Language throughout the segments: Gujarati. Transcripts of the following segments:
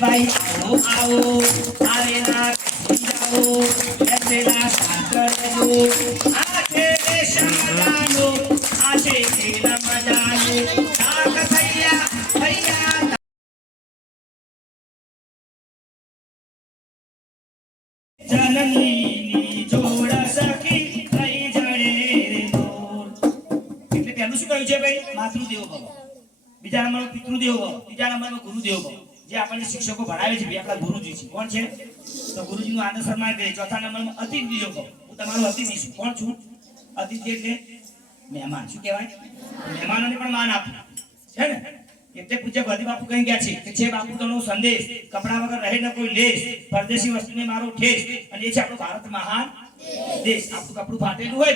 भाई आओ आओ आवेला जाओ ऐसेला साकरलो आचे देशमजानो आचे केलमजानो ताक थैया थैया जननी જોડ સખી થઈ જડે રે દોર એટલે પહેલું શું કહ્યું છે ભાઈ માતૃદેવો ભવ બીજા નંબરમાં પિતૃદેવો ભવ ત્રીજા નંબરમાં ગુરુદેવો ભવ જે આપણને શિક્ષકો ભણાવે છે બે આપણા ગુરુજી છે કોણ છે તો ગુરુજીનું આદર સન્માન કરે ચોથા નંબરમાં અતિથિદેવો ભવ હું તમારો અતિથિ છું કોણ છું અતિથિ એટલે મહેમાન શું કહેવાય મહેમાનોને પણ માન આપવું છે ને એટલે પૂજ્ય ગાંધી બાપુ કહી ગયા છે કે છે બાપુ તનો સંદેશ કપડા વગર રહે ન કોઈ લેશ પરદેશી વસ્તુને મારો ઠેસ અને એ છે આપણો ભારત મહાન દેશ આપણું કપડું ફાટેલું હોય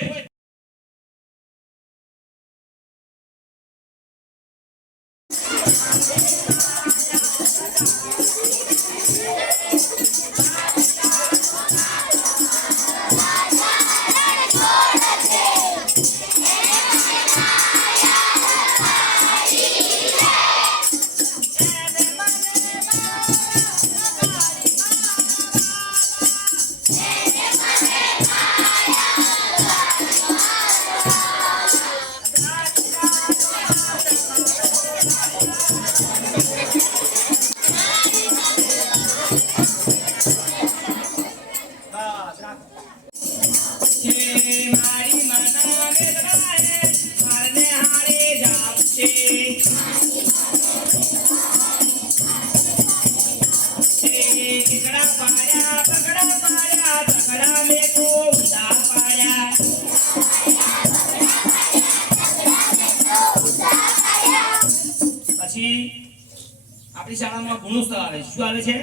આપણી શાળામાં ગુણોત્સવ આવે શું આવે છે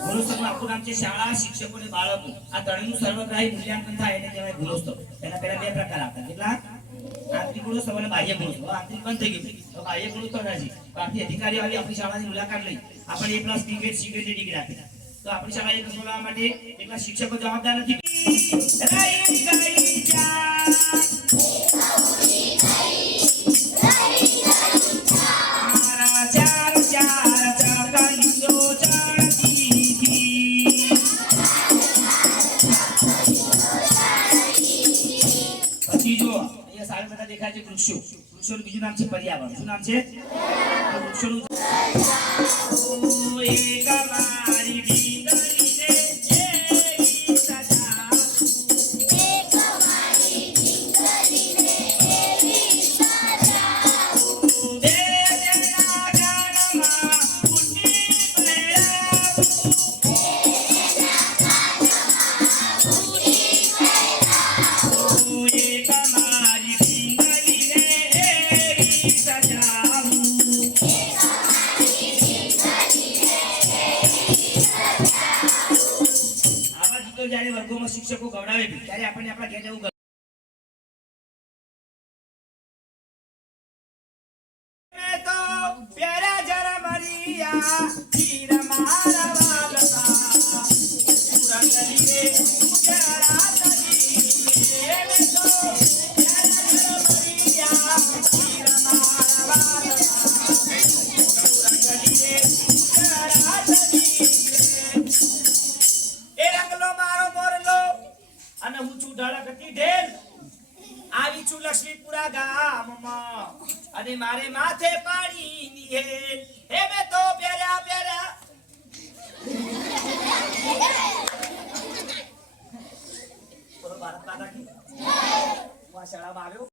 ગુણોત્સવનું આખું નામ છે શાળા શિક્ષકો અને બાળકો આ ત્રણનું સર્વગ્રાહી મૂલ્યાંકન થાય એને કહેવાય ગુણોત્સવ એના પહેલા બે પ્રકાર હતા કેટલા આંતરિક ગુણોત્સવ અને બાહ્ય ગુણોત્સવ આંતરિક બંધ થઈ ગયું તો બાહ્ય ગુણોત્સવ નથી બાકી અધિકારીઓ આવી આપણી શાળાની મુલાકાત લઈ આપણે A+ grade C grade degree આપી તો આપણી શાળા એક બોલાવવા માટે એકલા શિક્ષકો જવાબદાર નથી દેખાય છે વૃક્ષો વૃક્ષોનું બીજું નામ છે પર્યાવરણ શું નામ છે વૃક્ષોનું એક મારી ભીતરીને એવી સજા એક મારી ભીતરીને એવી સજા દેજના ગાનમાં ઉઠી પડ્યા જ્યારે વર્ગોમાં શિક્ષકો ગવડાવે ત્યારે આપણને આપણા ઘેર જવું તો પ્યારા જરા મરિયા તીર મારા વાલતા સુરંગલી રે ઉજળા તરી મે તો પ્યારા જરા મરિયા તીર મારા વાલતા સુરંગલી રે ઉજળા તરી એ રંગલો મારો મોરલો અને હું છું ઢળકતી ઢેલ આવી છું લક્ષ્મીપુરા ગામમાં અને મારે માથે પાણી ની હેલ હે મે તો પ્યારા પ્યારા ભારત માતા કી જય. હું આ શાળામાં આવ્યો